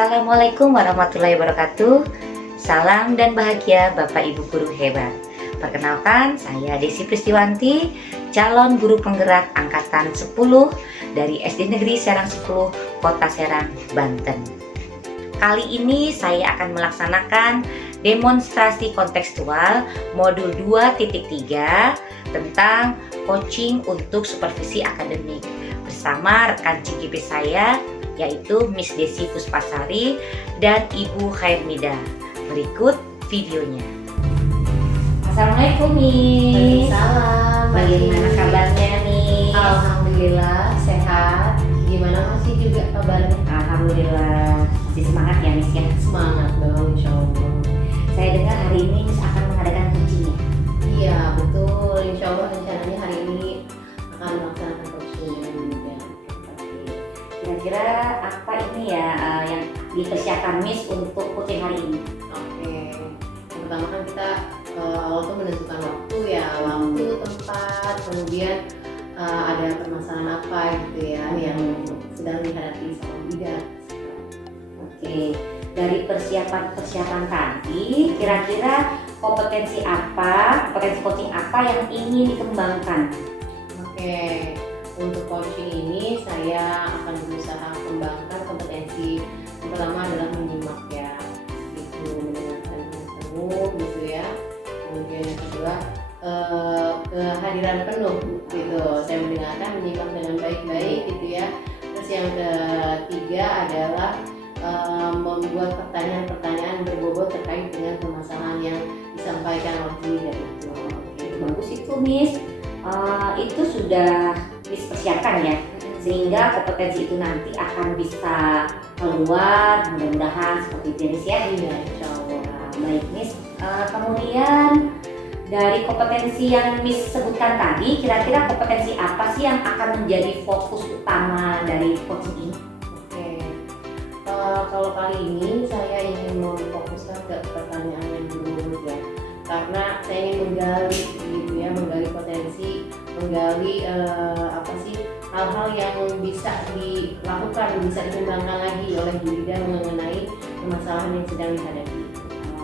Assalamualaikum warahmatullahi wabarakatuh. Salam dan bahagia Bapak Ibu guru hebat. Perkenalkan, saya Desi Pristiwanti, calon guru penggerak angkatan 10 dari SD Negeri Serang 10, Kota Serang, Banten. Kali ini saya akan melaksanakan demonstrasi kontekstual modul 2.3 tentang coaching untuk supervisi akademik bersama rekan CGP saya, yaitu Miss Desi Puspasari dan Ibu Khairnida. Berikut videonya. Assalamualaikum Miss. Waalaikumsalam. Bagaimana kabarnya nih? Alhamdulillah sehat. Gimana masih juga kabarnya? Alhamdulillah. Masih semangat ya Miss ya? Semangat dong, insya Allah. Saya dengar hari ini Miss akan mengadakan coaching ya? Iya betul, insya Allah rencananya hari ini akan melaksanakan coaching juga. Kira-kira apa ini ya yang dipersiapkan Miss untuk coaching hari ini? Oke. Yang pertama kan kita awal tuh menentukan waktu ya, waktu, tempat, kemudian ada permasalahan apa gitu ya yang sedang dihadapi sama bidan. Oke, dari persiapan tadi, kira-kira kompetensi coaching apa yang ingin dikembangkan? Oke, untuk coaching ini saya akan berusaha kembangkan kompetensi. Yang pertama adalah menyimak ya, itu mendengarkan dengan penuh gitu ya. Kemudian yang kedua kehadiran penuh gitu. Saya mendengarkan, menyimak dengan baik-baik gitu ya. Terus yang ketiga adalah membuat pertanyaan-pertanyaan berbobot terkait dengan permasalahan yang disampaikan oleh bidan itu. Oke, bagus itu Miss. Itu sudah Miss persiapkan ya, sehingga kompetensi itu nanti akan bisa keluar mudah-mudahan seperti itu Miss ya. Iya, insya Allah. Baik Miss. Kemudian dari kompetensi yang Miss sebutkan tadi, kira-kira kompetensi apa sih yang akan menjadi fokus utama dari coaching ini? Oke, kalau kali ini saya ingin memfokuskan ke pertanyaan yang dulu ya, karena saya ingin menggali gitu ya, menggali potensi, menggali hal-hal yang bisa dilakukan, bisa dikembangkan lagi oleh bidan mengenai permasalahan yang sedang dihadapi.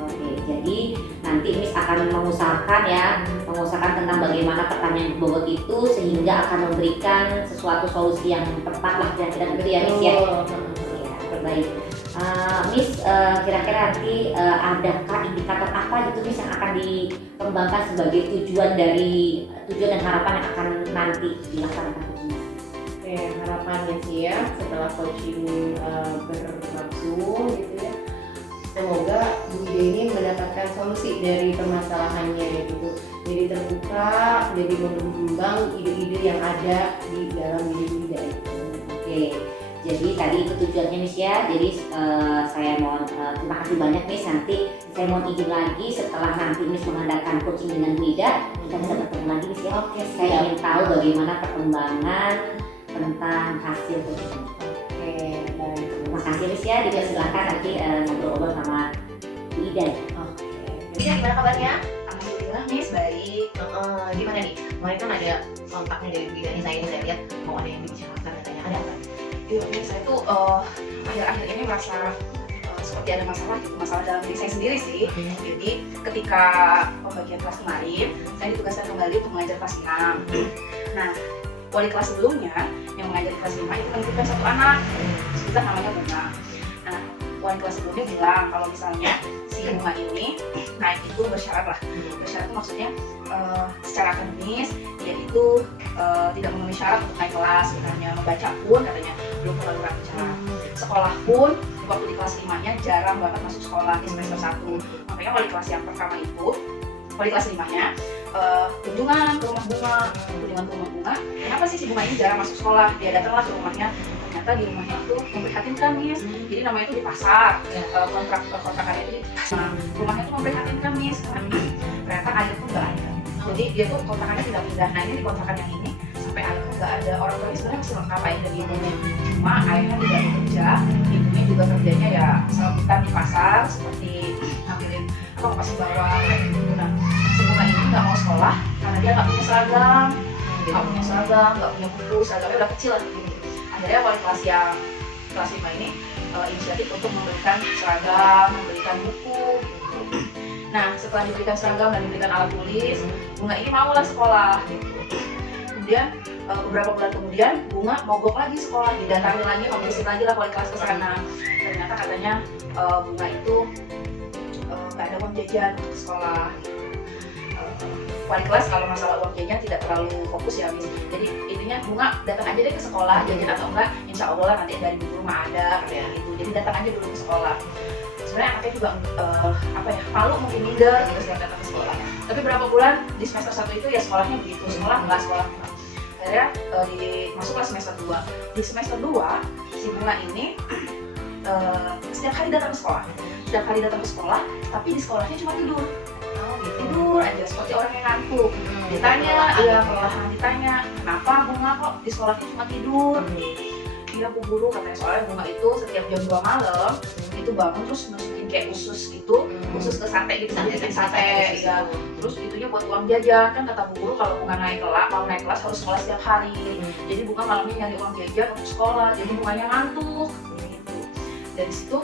Oke, jadi nanti Miss akan mengusahakan tentang bagaimana pertanyaan bobot itu sehingga akan memberikan sesuatu solusi yang tepat lah kira-kira gitu ya Miss ya. Ya, terbaik. Miss, kira-kira nanti adakah indikator apa gitu Miss yang akan dikembangkan sebagai tujuan dan harapan yang akan nanti dilaksanakan coaching? Oke, harapannya sih ya setelah coaching berlangsung gitu ya, semoga Bu Ide ini mendapatkan solusi dari permasalahannya gitu. Jadi terbuka, jadi berkembang ide-ide yang ada di dalam diri Bu Ide itu. Oke, jadi tadi itu tujuannya Miss ya. Jadi saya mohon terima kasih banyak Miss. Nanti saya mohon izin lagi setelah nanti Miss mengadakan coaching dengan Bu Ida, kita bisa bertemu lagi Miss ya. Oke, Saya ingin tahu bagaimana perkembangan tentang hasil coaching. Oke, baik. Terima kasih Miss ya. Silakan nanti ngobrol-ngobrol sama Bu Ida. Oke. Ya, gimana kabarnya? Alhamdulillah Miss, baik. Gimana nih? Kemarin kan ada kontaknya dari bidan nih, saya lihat mau ada yang dibicarakan katanya ada apa? Iya Miss, saya tuh akhir-akhir ini merasa seperti ada masalah dalam diri saya sendiri sih. Jadi ketika pembagian kelas kemarin, saya ditugaskan kembali untuk mengajar kelas 6. Nah, wali kelas sebelumnya yang mengajar di kelas 5 itu menentukan satu anak, kita namanya Bunga. Nah, wali kelas sebelumnya bilang kalau misalnya si Bunga ini naik itu bersyarat lah. Bersyarat itu maksudnya secara akademis dia itu tidak memenuhi syarat untuk naik kelas, misalnya membaca pun katanya belum terlalu lancar. Sekolah pun waktu di kelas 5-nya jarang banget masuk sekolah di semester 1. Makanya wali kelas yang pertama itu, wali kelas 5-nya kunjungan ke rumah Bunga. Kenapa sih si Bunga ini jarang masuk sekolah? Dia datanglah ke rumahnya. Ternyata di rumahnya itu memprihatinkan Miss. Jadi namanya itu di pasar, kontrakannya itu di pasar. Rumahnya itu memprihatinkan Miss. Ternyata air pun nggak ada. Jadi dia tuh kontrakannya tidak pindah. Nah ini di kontrakan yang ini sampai air pun nggak ada. Orang tuanya sebenarnya masih lengkap air dari ibunya. Cuma ayahnya tidak bekerja. Ibunya juga kerjanya ya serabutan di pasar, seperti ngambilin kasih bawang kayak gitu. Nah, si Bunga ini nggak mau sekolah karena dia nggak punya seragam, nggak punya buku, seragamnya udah kecil lah gitu. Akhirnya wali kelas yang kelas 5 ini inisiatif untuk memberikan seragam, memberikan buku gitu. Nah setelah diberikan seragam dan diberikan alat tulis, Bunga ini maulah sekolah gitu. Kemudian beberapa bulan kemudian Bunga mogok lagi sekolah, didatangi lagi, operasi lagi lah wali kelas ke sana. Ternyata katanya Bunga itu nggak ada uang jajan untuk ke sekolah gitu. Wali kelas kalau masalah uang jajan tidak terlalu fokus ya Miss. Jadi intinya Bunga datang aja deh ke sekolah, jajan atau enggak insya Allah lah nanti dari ibu rumah ada kayak gitu. Jadi datang aja dulu ke sekolah. Sebenarnya anaknya juga malu mungkin minder gitu setiap datang ke sekolah. Tapi berapa bulan di semester 1 itu ya sekolahnya begitu, sekolah enggak. Akhirnya masuklah semester 2. Di semester 2 si Bunga ini setiap hari datang ke sekolah, tapi di sekolahnya cuma tidur aja seperti orang yang ngantuk. Ditanya, perlahan ditanya, kenapa Bunga kok di sekolahnya cuma tidur? Iya Bu Guru, katanya soalnya Bunga itu setiap jam 2 malam itu bangun terus masukin kayak usus gitu, usus ke sate gitu, bikin sate ya. Terus itunya buat uang jajan, kan kata Bu Guru kalau Bunga mau naik kelas harus sekolah setiap hari. Jadi Bunga malamnya nyari uang jajan untuk sekolah, jadi Bunganya ngantuk gitu. Dari situ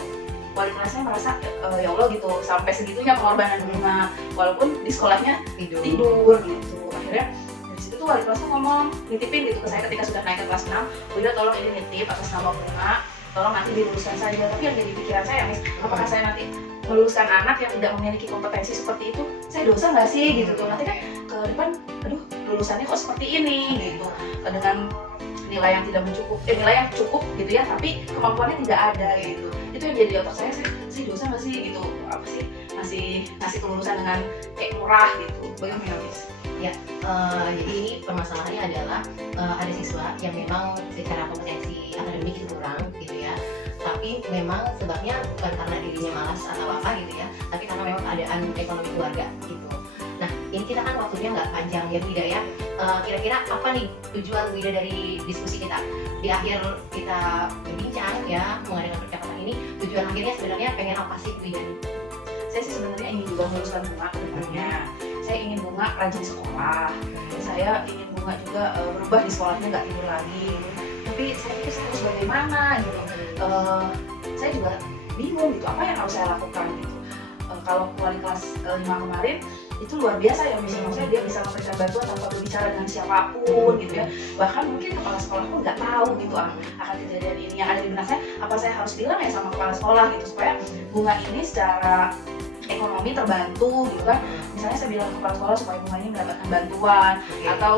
wali kelasnya merasa ya Allah gitu, sampai segitunya pengorbanan Bunga walaupun di sekolahnya tidur gitu. Akhirnya dari situ tuh wali kelasnya ngomong, nitipin gitu ke saya ketika sudah naik ke kelas 6, udah tolong ini nitip atas nama Bunga, tolong nanti diluluskan saja. Tapi yang jadi pikiran saya Miss, apakah saya nanti meluluskan anak yang tidak memiliki kompetensi seperti itu, saya dosa nggak sih gitu tuh, nanti kan ke depan aduh lulusannya kok seperti ini gitu, dengan nilai yang tidak nilai yang cukup gitu ya, tapi kemampuannya tidak ada gitu. Itu yang jadi otak saya dosa nggak sih gitu, apa sih ngasih kelulusan dengan kayak murah gitu. Bagaimana Miss? Ya, jadi ini permasalahannya adalah ada siswa yang memang secara kompetensi akademik itu kurang gitu ya, tapi memang sebabnya bukan karena dirinya malas atau apa gitu ya, tapi karena memang keadaan ekonomi keluarga gitu. Nah ini kita kan waktunya nggak panjang ya Bu Ida ya. Kira-kira apa nih tujuan Bu Ida dari diskusi kita? Di akhir kita berbincang ya mengadakan percakapan ini, tujuan akhirnya sebenarnya pengen apa sih Bu Ida nih? Saya sih sebenarnya ingin juga meluluskan Bunga ke depannya. Saya ingin Bunga rajin sekolah. Saya ingin Bunga juga berubah di sekolahnya, nggak tidur lagi. Tapi saya pikir saya harus bagaimana gitu. Saya juga bingung gitu, apa yang harus saya lakukan gitu. Kalau wali kelas 5 kemarin itu luar biasa ya, misalnya dia bisa memberikan bantuan tanpa berbicara dengan siapapun gitu ya. Bahkan mungkin kepala sekolah pun nggak tahu gitu akan kejadian ini. Yang ada di benak saya, apa saya harus bilang ya sama kepala sekolah gitu supaya Bunga ini secara ekonomi terbantu gitu kan. Misalnya saya bilang ke kepala sekolah supaya Bunga ini mendapatkan bantuan, atau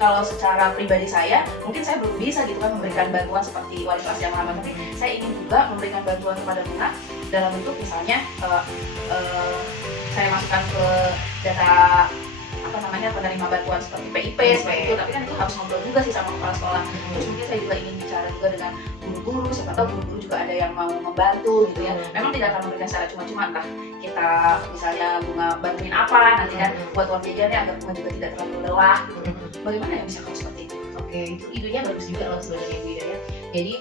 kalau secara pribadi saya mungkin saya belum bisa gitu kan memberikan bantuan seperti wali kelas yang lama, tapi saya ingin juga memberikan bantuan kepada Bunga dalam bentuk misalnya saya masukkan ke data penerima bantuan seperti PIP seperti itu. Tapi kan itu harus ngobrol juga sih sama kepala sekolah. Terus mungkin saya juga ingin bicara juga dengan guru-guru, siapa tahu guru-guru juga ada yang mau membantu gitu ya. Memang tidak akan memberikan secara cuma-cuma, entah kita misalnya Bunga bantuin apa nanti kan buat uang jajannya agar Bunga juga tidak terlalu lelah gitu. Bagaimana ya bisa kalau seperti itu? Oke, itu idenya bagus juga loh sebenarnya Bu Ida ya. Jadi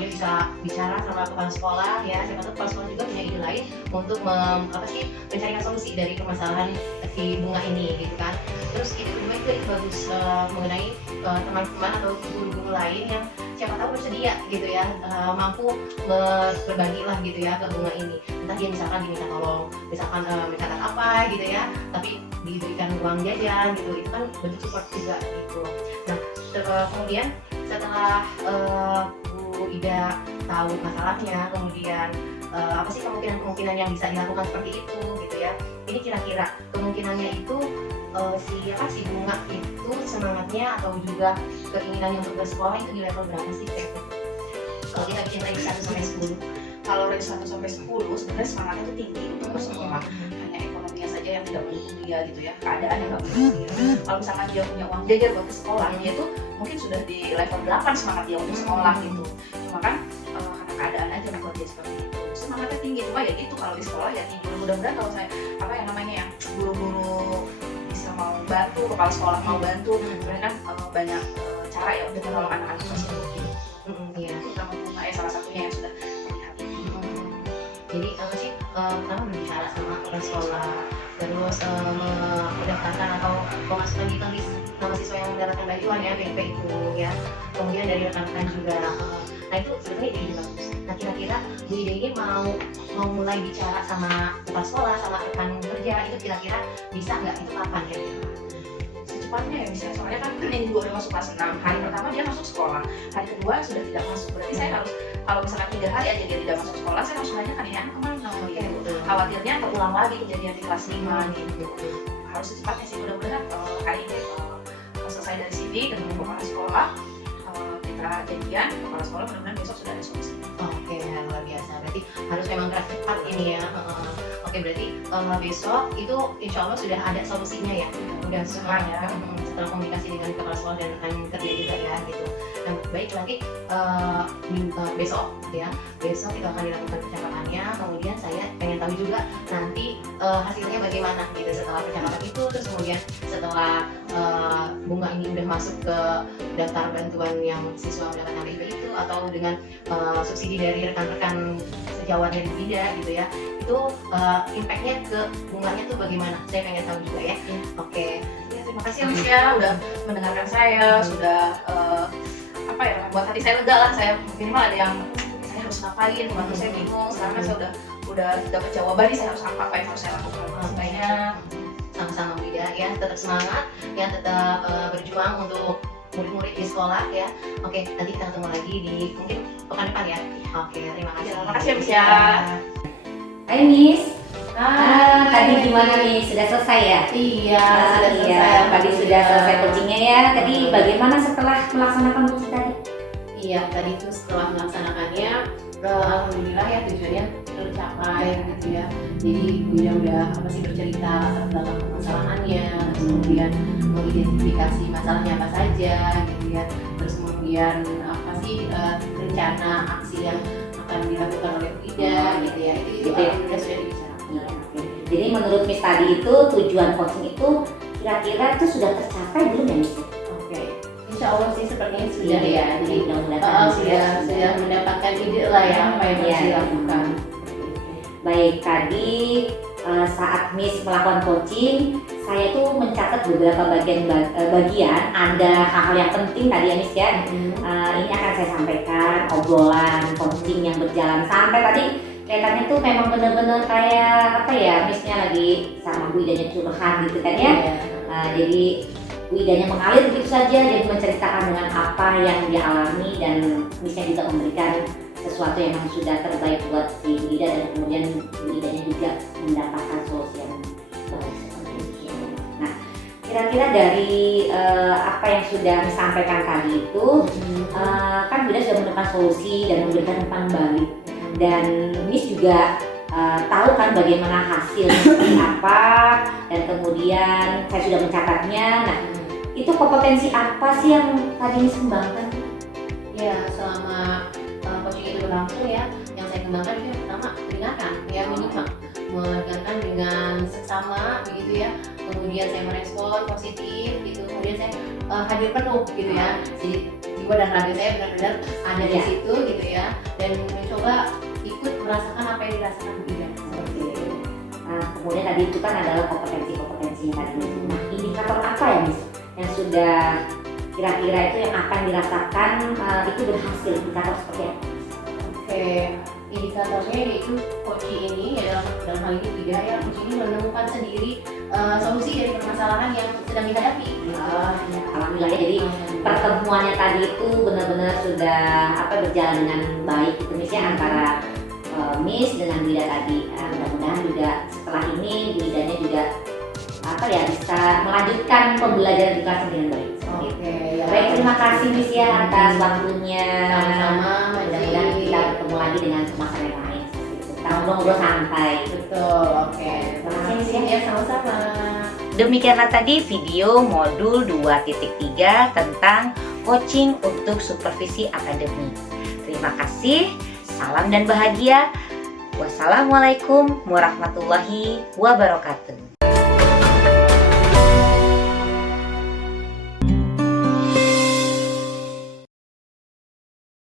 dia bisa bicara sama kepala sekolah ya, siapa tahu kepala sekolah juga punya ide lain untuk mencarikan solusi dari permasalahan si Bunga ini gitu kan. Terus ide kedua juga itu bagus mengenai teman-teman atau guru-guru lain yang siapa tahu bersedia gitu ya, mampu berbagi lah gitu ya ke Bunga ini. Entah dia misalkan diminta tolong, misalkan mencatat apa gitu ya, tapi diberikan uang jajan gitu, itu kan bentuk support juga gitu. Nah kemudian setelah Bu Ida tahu masalahnya, kemudian apa sih kemungkinan yang bisa dilakukan seperti itu gitu ya. Ini kira-kira kemungkinannya itu si Bunga itu semangatnya atau juga keinginannya untuk bersekolah itu di level berapa sih? Kalau kita bikin range 1 sampai 10. Kalau range 1 sampai 10 sebenarnya semangatnya itu tinggi untuk bersekolah. Hanya ekonominya saja yang tidak mendukung dia gitu ya, keadaan yang nggak mendukung dia. Kalau misalkan dia punya uang jajan buat ke sekolah, dia tuh mungkin sudah di level 8 semangat dia untuk sekolah gitu. Cuma kan karena keadaan aja membuat dia seperti itu. Semangatnya tinggi, cuma ya itu kalau di sekolah ya tidur. Mudah-mudahan kalau saya guru-guru bisa mau bantu, kepala sekolah mau bantu, sebenarnya kan banyak cara ya untuk menolong anak-anak tersebut gitu. Iya. Terutama Bunga salah satunya yang sudah terlihat. Jadi pertama berbicara sama kepala sekolah, terus mendaftarkan atau memasukkan di list nama siswa yang mendapatkan bantuan ya, PIP itu ya. Kemudian dari rekan-rekan juga Nah itu sebenarnya ide bagus. Nah kira-kira Bu Ida ini mau mulai bicara sama kepala sekolah, sama rekan kerja, itu kira-kira bisa nggak? Itu kapan kira-kira? Secepatnya ya bisa, soalnya kan ini juga udah masuk kelas 6. Hari pertama dia masuk sekolah, hari kedua sudah tidak masuk. Berarti saya harus, kalau misalkan 3 hari aja dia tidak masuk sekolah, saya harus nanyakan ini anak kemana gitu. Khawatirnya terulang lagi kejadian di kelas 5 gitu. Harus secepatnya sih, mudah-mudahan hari ini selesai dari CV ketemu kepala sekolah, kita janjian kepala sekolah, mudah-mudahan besok sudah ada solusi. Oke, luar biasa. Berarti harus memang gerak cepat ini ya. Oke, berarti besok itu insya Allah sudah ada solusinya ya. Udah semuanya setelah komunikasi dengan kepala sekolah dan rekan kerja juga ya gitu. Nah, baik nanti besok ya. Besok itu akan dilakukan percakapannya. Kemudian saya pengen tahu juga nanti hasilnya bagaimana gitu setelah percakapan itu. Terus kemudian setelah bunga ini udah masuk ke daftar bantuan yang siswa mendapatkan BIB itu, atau dengan subsidi dari rekan-rekan sejawatnya di BIDA gitu ya, itu impactnya ke bunganya tuh bagaimana? Saya pengen tahu juga ya. Oke. Ya, terima kasih Miss ya udah mendengarkan saya, sudah buat hati saya lega lah. Saya minimal ada yang saya harus ngapain, waktu saya bingung. Sekarang kan saya udah dapat jawaban nih, saya harus apa yang harus saya lakukan. Makanya Sama-sama BIDA ya, tetap semangat ya, tetap berjuang untuk murid-murid di sekolah ya. Oke, nanti kita ketemu lagi di mungkin pekan depan ya. Oke, terima kasih. terima kasih Miss ya. Hai Miss. Hai. Tadi gimana nih? Sudah selesai ya? Iya, sudah Iya, selesai. tadi sudah selesai coachingnya ya. Tadi bagaimana setelah melaksanakan coaching tadi? Iya, tadi itu setelah melaksanakannya, alhamdulillah ya tujuannya tercapai gitu ya. Jadi Bu Ida udah bercerita latar belakang permasalahannya, kemudian mengidentifikasi masalahnya apa saja gitu ya. Terus kemudian apa sih rencana aksi yang akan dilakukan oleh Bu Ida gitu ya. Itu alhamdulillah sudah dibicarakan. Jadi menurut Miss tadi itu tujuan coaching itu kira-kira itu sudah tercapai belum ya Miss? Oke. Insya Allah sih sepertinya sudah ya. Jadi mudah-mudahan sudah mendapatkan ide lah ya apa yang harus dilakukan. Baik, tadi saat Miss melakukan coaching, saya tuh mencatat beberapa bagian ada hal-hal yang penting tadi ya Miss ya. Ini akan saya sampaikan obrolan coaching yang berjalan sampai tadi kelihatannya tuh memang benar-benar kayak apa ya, Missnya lagi sama Bu Idanya curhat gitu kan ya. Jadi Bu Idanya mengalir begitu saja, jadi menceritakan dengan apa yang dia alami, dan Missnya juga memberikan sesuatu yang memang sudah terbaik buat si Bu Ida, dan kemudian Bu Idanya juga mendapatkan solusi yang baik seperti itu. Nah, kira-kira dari apa yang sudah disampaikan tadi itu, kan Bu Ida sudah menemukan solusi dan memberikan umpan balik, dan Miss juga tahu kan bagaimana hasilnya seperti apa, dan kemudian saya sudah mencatatnya. Nah, itu kompetensi apa sih yang tadi Miss kembangkan? Ya, selama coaching itu berlangsung ya, yang saya kembangkan itu yang pertama mendengarkan ya, mendengarkan dengan seksama begitu ya. Kemudian saya merespon positif gitu, kemudian saya hadir penuh gitu ya. Jadi jiwa dan raga saya benar-benar ada di situ gitu ya, dan mencoba ikut merasakan apa yang dirasakan Bu Ida. Nah, kemudian tadi itu kan adalah kompetensi tadi. Nah, indikator apa ya Miss yang sudah kira-kira itu yang akan dirasakan itu berhasil, indikator seperti apa? Oke, indikatornya yaitu coaching ini ya, dalam hal ini tidak ya, coaching ini menemukan sendiri solusi dari permasalahan yang sedang dihadapi. Alhamdulillah ya, jadi pertemuannya tadi itu benar-benar sudah berjalan dengan baik itu Miss ya, antara Miss dengan Bu Ida tadi. Mudah-mudahan juga setelah ini Bu Idanya juga bisa melanjutkan pembelajaran di kelas dengan baik. Oke, ya. Baik, terima kasih Miss ya atas waktunya. Sama-sama, mudah-mudahan kita bertemu lagi dengan kemasan yang lain. Kita ngobrol-ngobrol santai. Betul, oke. Terima kasih Miss ya. Sama-sama. Demikianlah tadi video modul 2.3 tentang coaching untuk supervisi akademik. Terima kasih, salam dan bahagia. Wassalamualaikum warahmatullahi wabarakatuh.